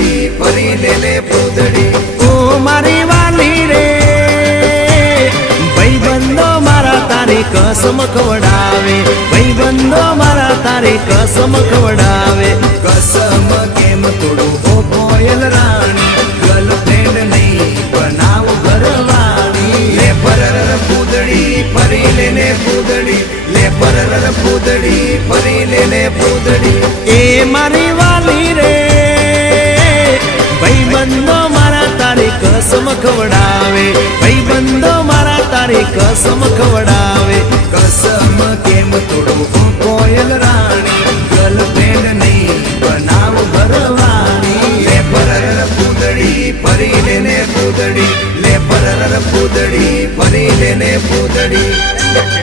પૂતળી ફરી લે પૂતળી ઓ મારી વાલી રે ભાઈબંધો મારા તારી કસમ ખવડાવે ભાઈબંધો મારા તારી કસમ ખવડાવે કસમ કેમ તોડું ઓ કોયલ રાણી ગર્લફ્રેન્ડ નહીં બનાવ ઘરવાળી લે પરર પૂતળી ફરી લે પૂતળી લે પરર પૂતળી ફરી લે પૂતળી એ મારી વાલી રે ભાઈબંધો મારા તારી કસમ ખવડાવે ભાઈબંધો મારા તારી કસમ ખવડાવે